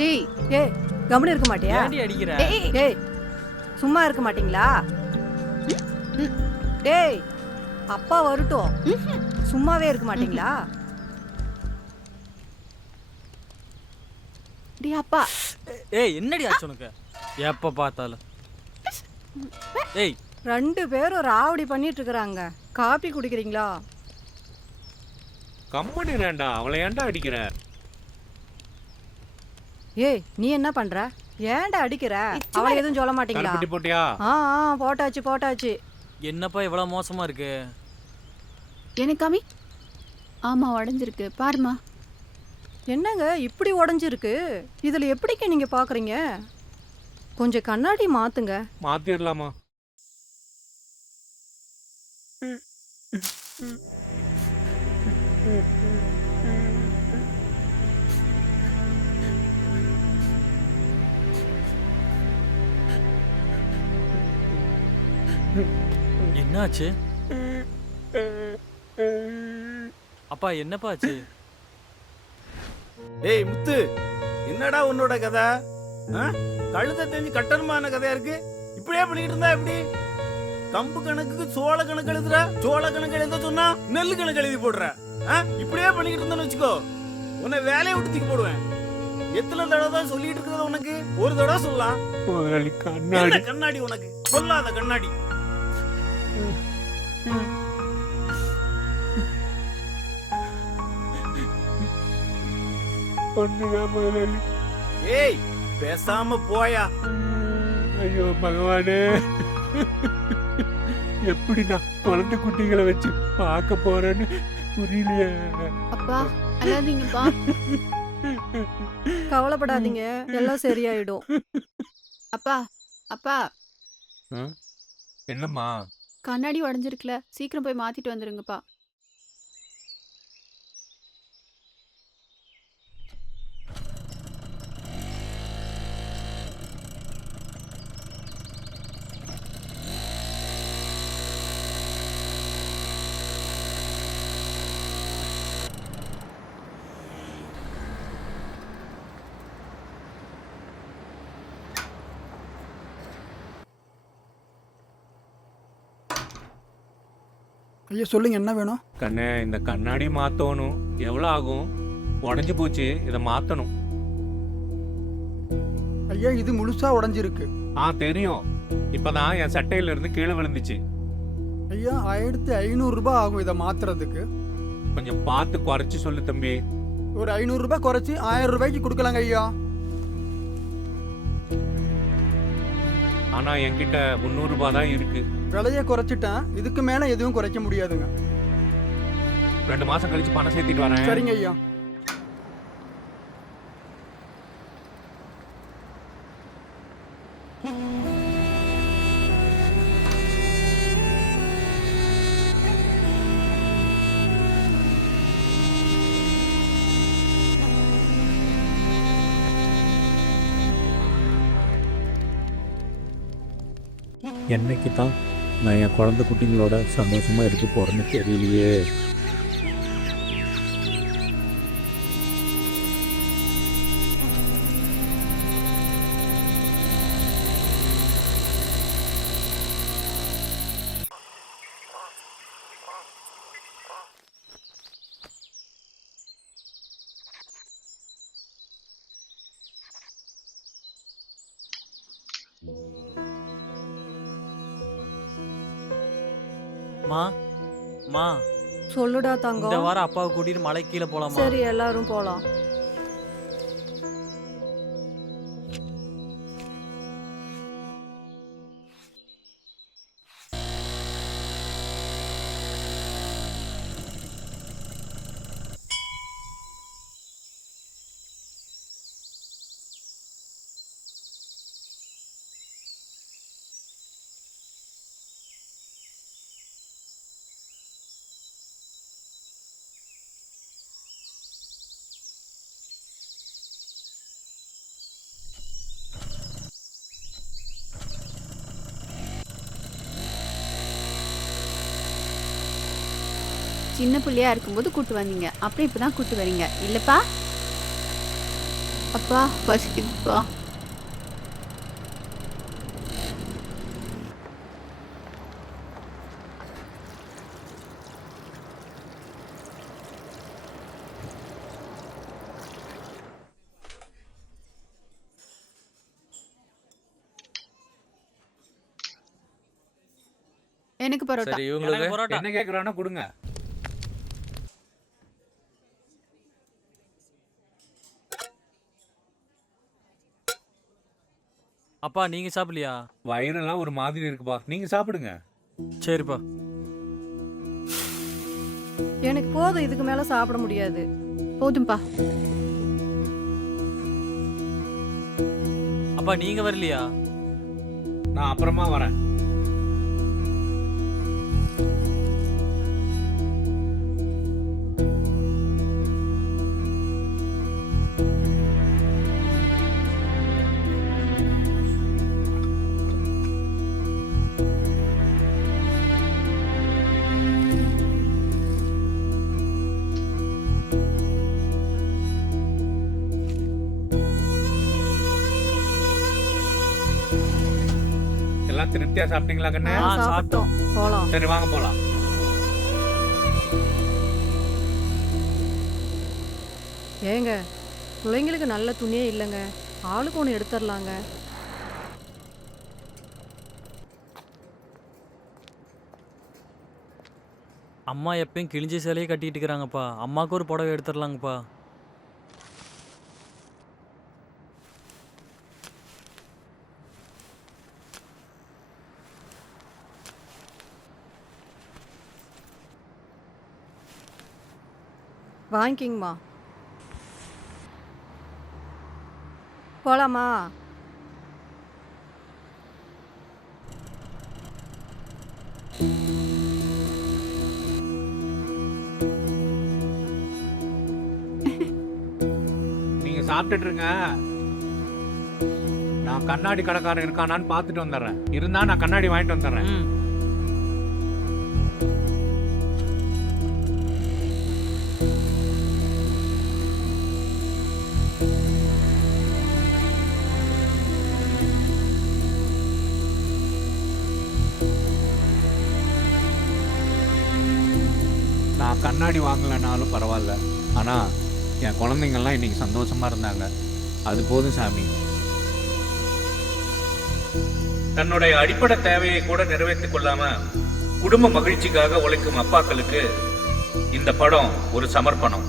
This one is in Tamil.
டேய் ஏய் கம்முனு இருக்க மாட்டியா? ஏன்டி அடிக்கிற? டேய் சும்மா இருக்க மாட்டீங்களா? டேய் அப்பா வரட்டும், சும்மாவே இருக்க மாட்டீங்களா? டேய் அப்பா. ஏய் என்னடி ஆச்சு உனக்கு? எப்ப பார்த்தாலும். ஏய் ரெண்டு பேரும் ராவடி பண்ணிட்டு இருக்கறாங்க. காபி குடிக்கிறீங்களா? கம்பெனி வேண்டா, அவளை ஏன்டா அடிக்கிற? ஏய் நீ என்ன பண்ற? ஏன்டா அடிக்கிற? அவளை எதுவும் சொல்ல மாட்டீங்களா? கருப்பட்டி போட்டியா? போட்டாச்சு போட்டாச்சு. என்னப்பா இவ்வளவு மோசமா இருக்கு? எனக்கு காமி. ஆமா உடைஞ்சிருக்கு பாருமா. என்னங்க இப்படி உடைஞ்சிருக்கு? இதுல எப்படிங்க நீங்க பாக்குறீங்க? கொஞ்சம் கண்ணாடி மாத்துங்க. மாத்திரலாமா? என்னாச்சு? அப்பா என்னப்பா ஆச்சு? ஏய் முத்து, என்னடா உன்னோட கதை? கழுத்தை தெரிஞ்சு கட்டணமான கதையா இருக்கு. இப்படியே பண்ணிட்டு இருந்தா எப்படி? கம்பு கணக்குக்கு சோள கணக்கு எழுதுற, சோள கணக்கு எழுத சொன்னா நெல்லு கணக்கு எழுதி போடுற. இப்படியே பண்ணிட்டு இருந்தேன்னு வச்சுக்கோ, உன்னை வேலையை விட்டு தூக்கி போடுவேன். எத்தனை தடவை தான் சொல்லிட்டு இருக்கிறது உனக்கு? ஒரு தடவை சொல்லலாம். கண்ணாடி கண்ணாடி உனக்கு சொல்லாத கண்ணாடி. முதலாளி. ஏய் பேசாம போயா. ஐயோ பகவானே, எப்படி நான் குழந்தை குட்டிகளை வச்சு பார்க்க போறேன்னு புரியலையே. அப்பா அழாதீங்கப்பா. கவலைப்படாதீங்க, எல்லாம் சரியாயிடும். அப்பா அப்பா என்னம்மா? கண்ணாடி உடைஞ்சிருக்குல, சீக்கிரம் போய் மாத்திட்டு வந்துருங்கப்பா. ஐயா சொல்லுங்க, என்ன வேணும்? கண்ணே, இந்த கண்ணாடி மாத்தணும். எவ்வளவு ஆகும்? உடைஞ்சு போச்சு, இதை மாத்தணும். ஐயா இது முழுசா உடைஞ்சிருக்கு. தெரியும். இப்பதான் என் சட்டையில இருந்து கீழே விழுந்துச்சு. ஐயா 1500 ரூபாய் ஆகும் இதை மாத்துறதுக்கு. கொஞ்சம் பார்த்து குறைச்சு சொல்லு தம்பி. ஒரு 500 ரூபாய் குறைச்சி 1000 ரூபாய்க்கு கொடுக்கலாங்க ஐயா. ஆனா என்கிட்ட 300 ரூபாய் தான் இருக்கு. விலையை குறைச்சிட்டேன், இதுக்கு மேல எதுவும் குறைக்க முடியாதுங்க. 2 மாசம் கழிச்சு பணம் சேர்த்திட்டு வரேன். சரிங்க ஐயா. என்னைக்கு தான் நான் என் குழந்தை குட்டிங்களோட சந்தோஷமாக இருக்க போகிறேன்னு தெரியலையே. மா மா சொல்லுடா இந்த தங்கம். வாரம் அப்பாவை கூட்டிட்டு மலை கீழே போலாமா? சரி எல்லாரும் போலாம். சின்ன பிள்ளையா இருக்கும்போது கூட்டு வந்தீங்க, அப்புறம் இப்பதான் கூட்டு வரீங்க இல்லப்பா? அப்பா பசிக்குதுப்பா. எனக்கு பரோட்டா. சரி இவங்களுக்கு பரோட்டா. என்ன கேக்குறானோ கொடுங்க. அப்பா நீங்க சாப்பிடலையா? வயிறெல்லாம் ஒரு மாதிரி இருக்குப்பா, நீங்க சாப்பிடுங்க. சரிப்பா. எனக்கு போதும், இதுக்கு மேல சாப்பிட முடியாது. போதும்பா. அப்பா நீங்க வரலையா? நான் அப்புறமா வரேன். எல்லாம் திருப்தியா சாப்பிட்டீங்களா கண்ணே? ஆ, சாப்பிட்டோம், போலாம். சரி வாங்க போலாம். ஏங்க, பிள்ளைங்களுக்கு நல்ல துணியே இல்லைங்க, ஆளுக்கு ஒன்று எடுத்துடலாங்க. அம்மா எப்பயும் கிழிஞ்ச சேலையே கட்டிட்டு இருக்கிறாங்கப்பா. அம்மாவுக்கு ஒரு புடவை எடுத்துடலாங்கப்பா. வாங்கிக்கிங்கம்மா. போலாமா? நீங்க சாப்பிட்டுட்டு இருங்க. நான் கண்ணாடி கடைக்காரன் இருக்கானான்னு பார்த்துட்டு வந்துடுறேன். இருந்தா நான் கண்ணாடி வாங்கிட்டு வந்துடுறேன். ம். நான் கண்ணாடி வாங்கலைனாலும் பரவாயில்ல, ஆனா என் குழந்தைங்கள்லாம் இன்னைக்கு சந்தோஷமா இருந்தாங்க. அது போதும் சாமி. தன்னுடைய அடிப்படை தேவையை கூட நிறைவேற்றிக் கொள்ளாம குடும்ப மகிழ்ச்சிக்காக உழைக்கும் அப்பாக்களுக்கு இந்த படம் ஒரு சமர்ப்பணம்.